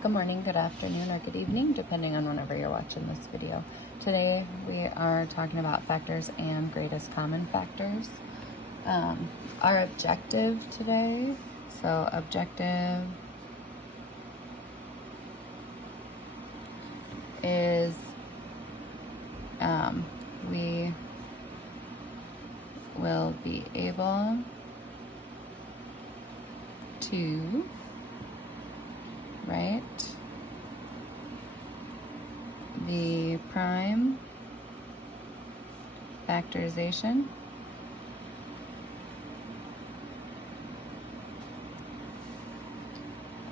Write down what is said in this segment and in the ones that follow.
Good morning, good afternoon, or good evening, depending on whenever you're watching this video. Today we are talking about factors and greatest common factors. Our objective today, so objective is we will be able to write the prime factorization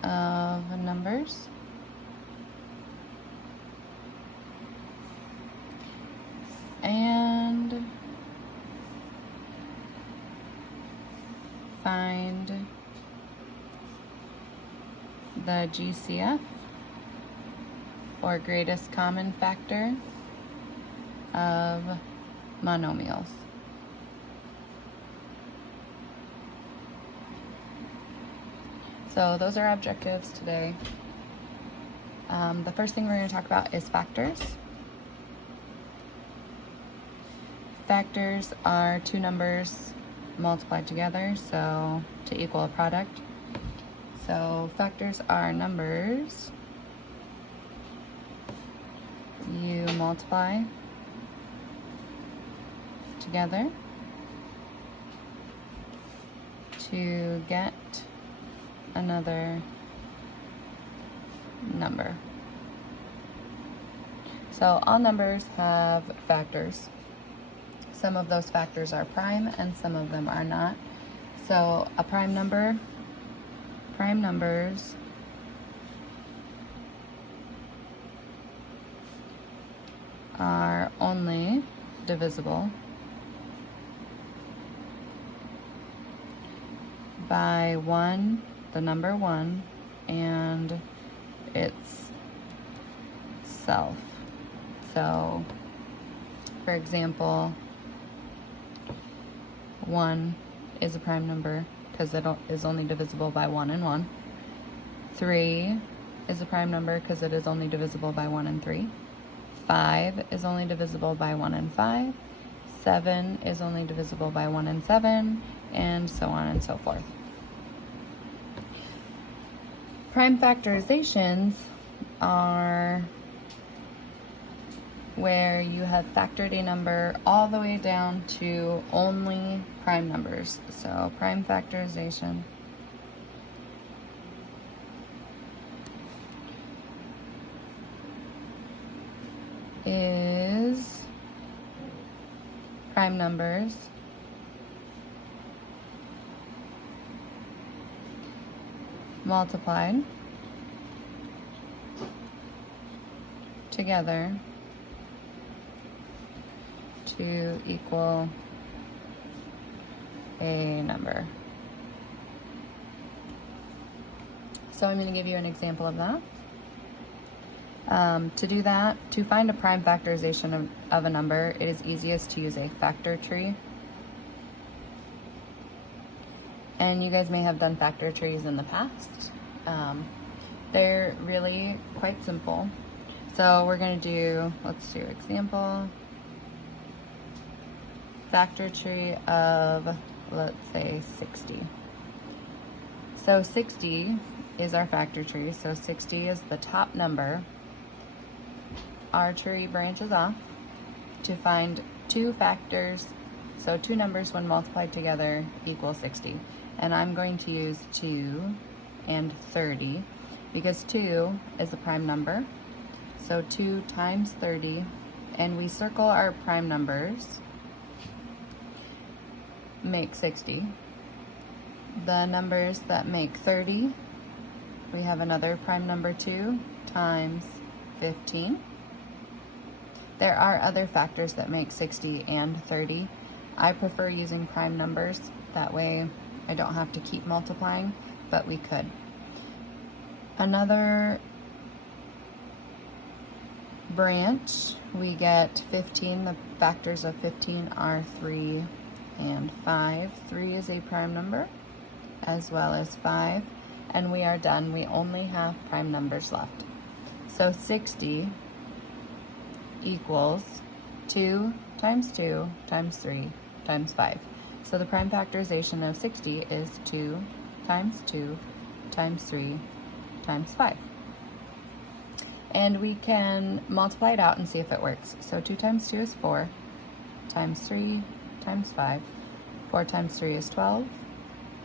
of numbers and find the GCF, or greatest common factor, of monomials. So those are our objectives today. The first thing we're going to talk about is factors. Factors are two numbers multiplied together, so to equal a product. So factors are numbers you multiply together to get another number. So all numbers have factors. Some of those factors are prime and some of them are not. So a prime number, prime numbers are only divisible by 1, the number 1, and its self. So, for example, 1 is a prime number because it is only divisible by 1 and 1. 3 is a prime number because it is only divisible by 1 and 3. 5 is only divisible by 1 and 5. 7 is only divisible by 1 and 7, and so on and so forth. Prime factorizations are where you have factored a number all the way down to only prime numbers. So prime factorization is prime numbers multiplied together to equal a number. So I'm going to give you an example of that. To do that, to find a prime factorization of a number, it is easiest to use a factor tree. And you guys may have done factor trees in the past. They're really quite simple. So we're going to do, let's do example, factor tree of, let's say, 60. So 60 is our factor tree, so 60 is the top number. Our tree branches off to find two factors, so two numbers when multiplied together equal 60. And I'm going to use 2 and 30 because 2 is a prime number. So 2 times 30, and we circle our prime numbers, make 60. The numbers that make 30, we have another prime number 2 times 15. There are other factors that make 60 and 30. I prefer using prime numbers, that way I don't have to keep multiplying, but we could. Another branch, we get 15. The factors of 15 are 3 and 5. 3 is a prime number, as well as 5. and we are done. We only have prime numbers left. So 60 equals 2 times 2 times 3 times 5. So the prime factorization of 60 is 2 times 2 times 3 times 5. And we can multiply it out and see if it works. So 2 times 2 is 4, times 3 times 5. 4 times 3 is 12,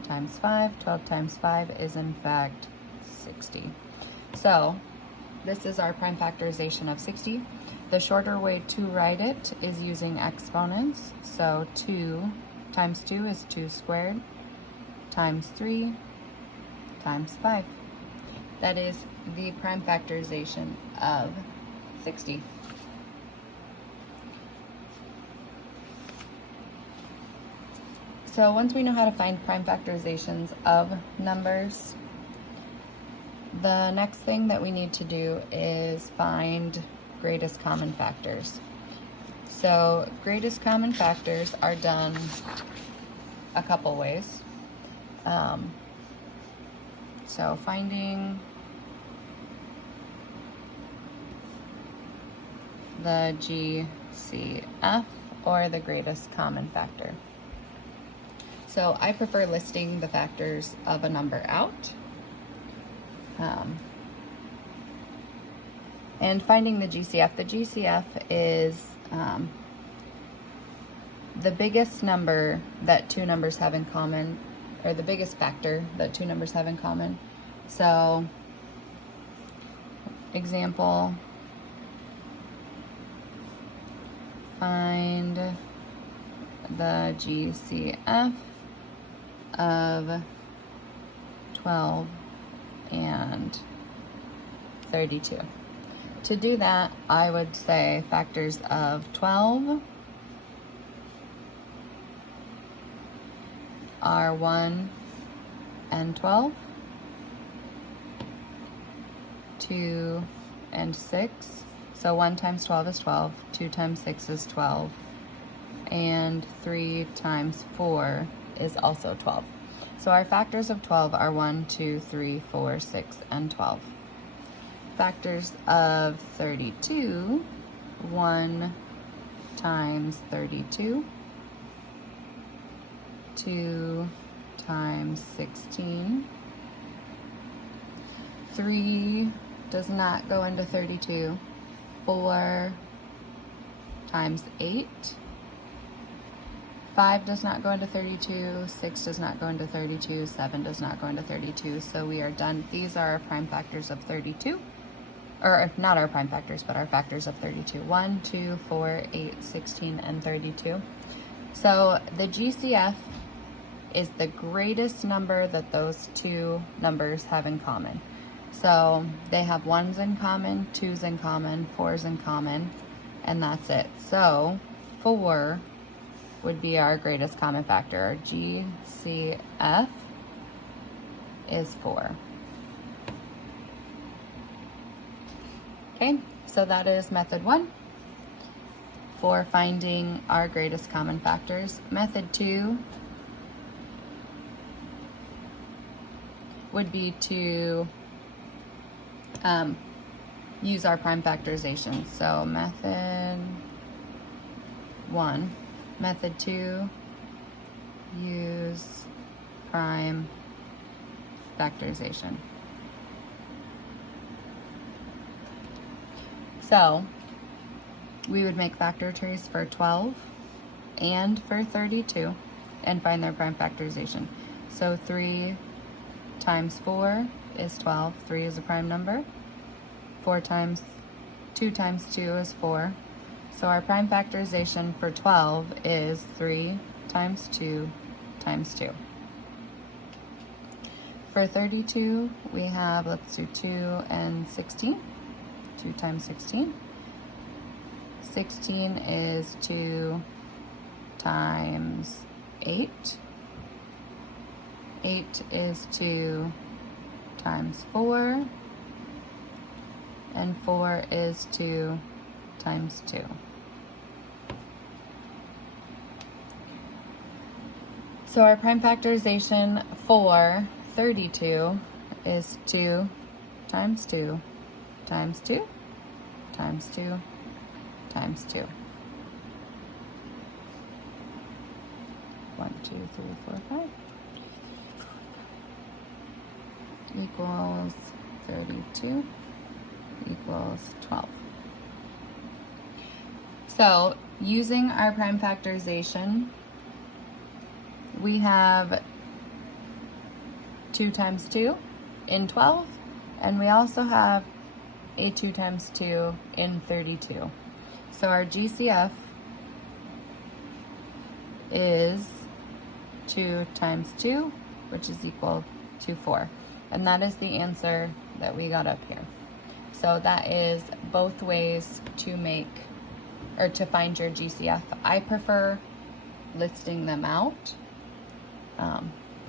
times 5. 12 times 5 is in fact 60. So this is our prime factorization of 60. The shorter way to write it is using exponents. So 2 times 2 is 2 squared, times 3 times 5. That is the prime factorization of 60. So once we know how to find prime factorizations of numbers, the next thing that we need to do is find greatest common factors. So greatest common factors are done a couple ways. So finding the GCF, or the greatest common factor. So I prefer listing the factors of a number out. And finding the GCF. The GCF is the biggest number that two numbers have in common, or the biggest factor that two numbers have in common. So, example, find the GCF of 12 and 32. To do that, I would say factors of 12 are 1 and 12, 2 and 6. So 1 times 12 is 12, 2 times 6 is 12, and 3 times 4 is also 12. So our factors of 12 are 1, 2, 3, 4, 6, and 12. Factors of 32, 1 times 32, 2 times 16, 3 does not go into 32, 4 times 8, 5 does not go into 32, 6 does not go into 32, 7 does not go into 32, so we are done. These are our prime factors of 32, or not our prime factors, but our factors of 32. 1, 2, 4, 8, 16, and 32. So the GCF is the greatest number that those two numbers have in common. So they have 1s in common, 2s in common, 4s in common, and that's it. So 4 would be our greatest common factor. Our GCF is 4. Okay, so that is method 1 for finding our greatest common factors. Method 2 would be to use our prime factorization. So method 1. Method 2, use prime factorization. So we would make factor trees for 12 and for 32 and find their prime factorization. So 3 times 4 is 12. 3 is a prime number. 2 times 2 is 4. So our prime factorization for 12 is 3 times 2 times 2. For 32, we have, let's do 2 and 16. 2 times 16. 16 is 2 times 8. 8 is 2 times 4. And 4 is 2 times 2. So our prime factorization for 32 is 2 times 2 times 2 times 2 times 2. 1, 2, 3, 4, 5 equals 32 equals 12. So using our prime factorization, we have 2 times 2 in 12, and we also have a 2 times 2 in 32. So our GCF is 2 times 2, which is equal to 4. And that is the answer that we got up here. So that is both ways to make, or to find your GCF. I prefer listing them out,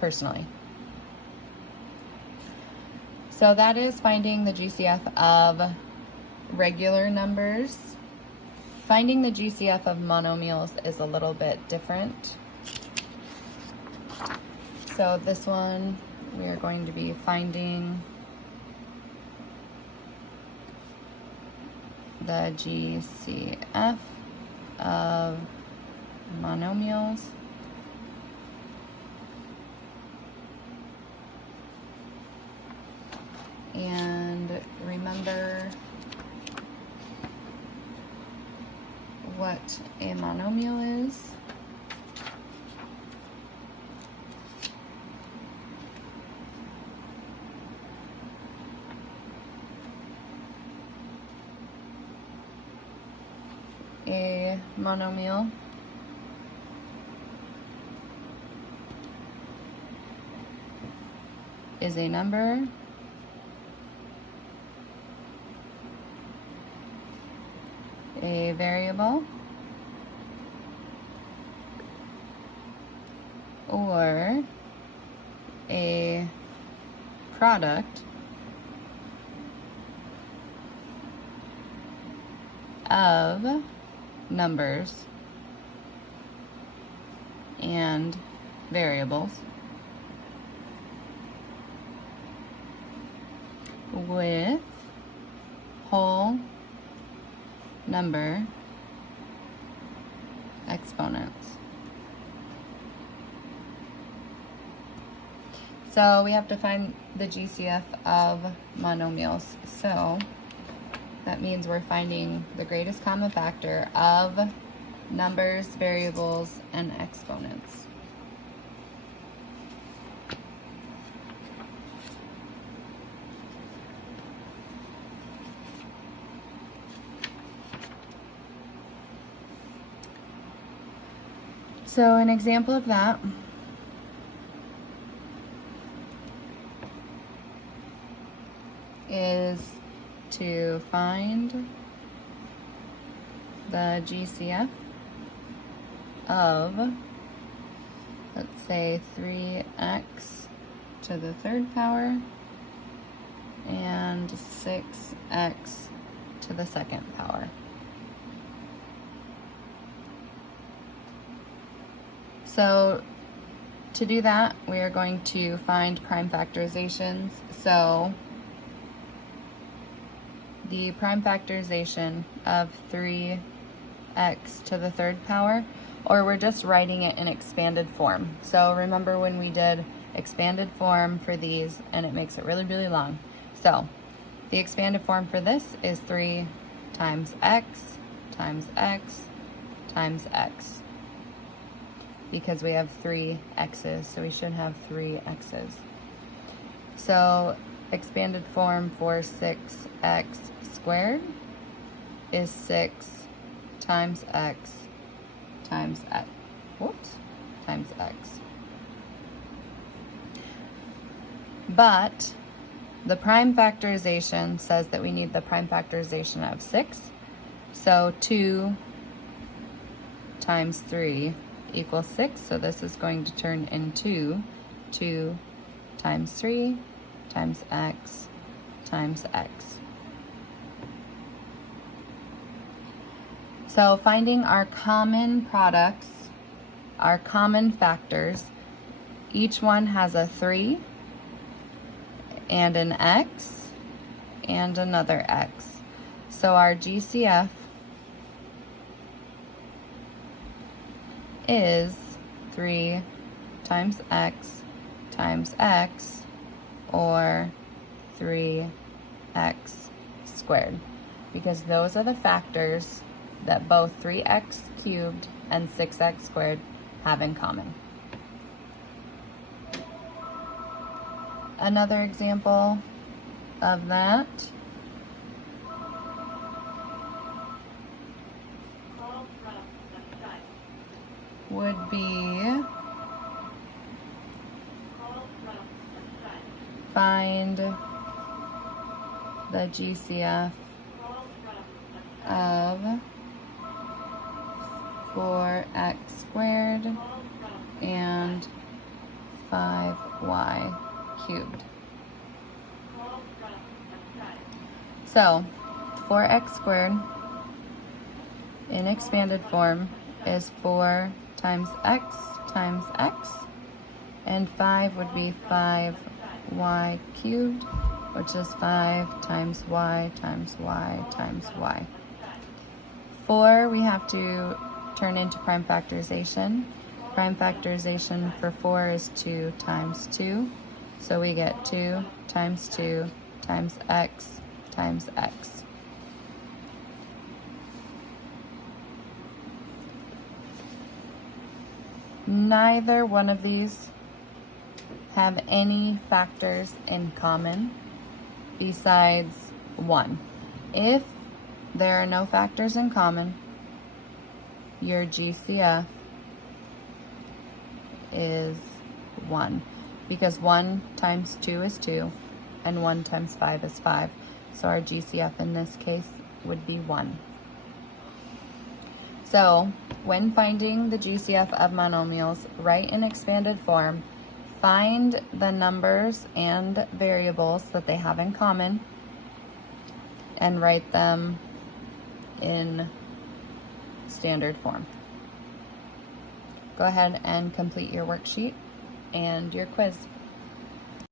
personally. So that is finding the GCF of regular numbers. Finding the GCF of monomials is a little bit different. So this one, we are going to be finding the GCF of monomials. And remember what a monomial is. A monomial is a number a variable or a product of numbers and variables with whole number exponents. So we have to find the GCF of monomials. So that means we're finding the greatest common factor of numbers, variables, and exponents. So an example of that is to find the GCF of, let's say, 3x to the third power and 6x to the second power. So to do that, we are going to find prime factorizations. So the prime factorization of 3x to the third power, or we're just writing it in expanded form. So remember when we did expanded form for these, and it makes it really, really long. So the expanded form for this is 3 times x times x times x, because we have 3 x's, so we should have 3 x's. So expanded form for 6x squared is 6 times x times x, times x. But the prime factorization says that we need the prime factorization of 6. So 2 times 3 equals 6. So this is going to turn into 2 times 3 times x times x. So finding our common products, our common factors, each one has a 3, and an x, and another x. So our GCF is 3 times x, or 3x squared, because those are the factors that both 3x cubed and 6x squared have in common. Another example of that would be find the GCF of 4x squared and 5y cubed. So 4x squared in expanded form is 4 times x, and 5 would be 5y cubed, which is 5 times y times y times y. 4 we have to turn into prime factorization. Prime factorization for 4 is 2 times 2. So we get 2 times 2 times x times x. Neither one of these have any factors in common besides 1. If there are no factors in common, your GCF is 1, because 1 times 2 is 2, and 1 times 5 is 5. So our GCF in this case would be 1. So when finding the GCF of monomials, write in expanded form, find the numbers and variables that they have in common, and write them in standard form. Go ahead and complete your worksheet and your quiz.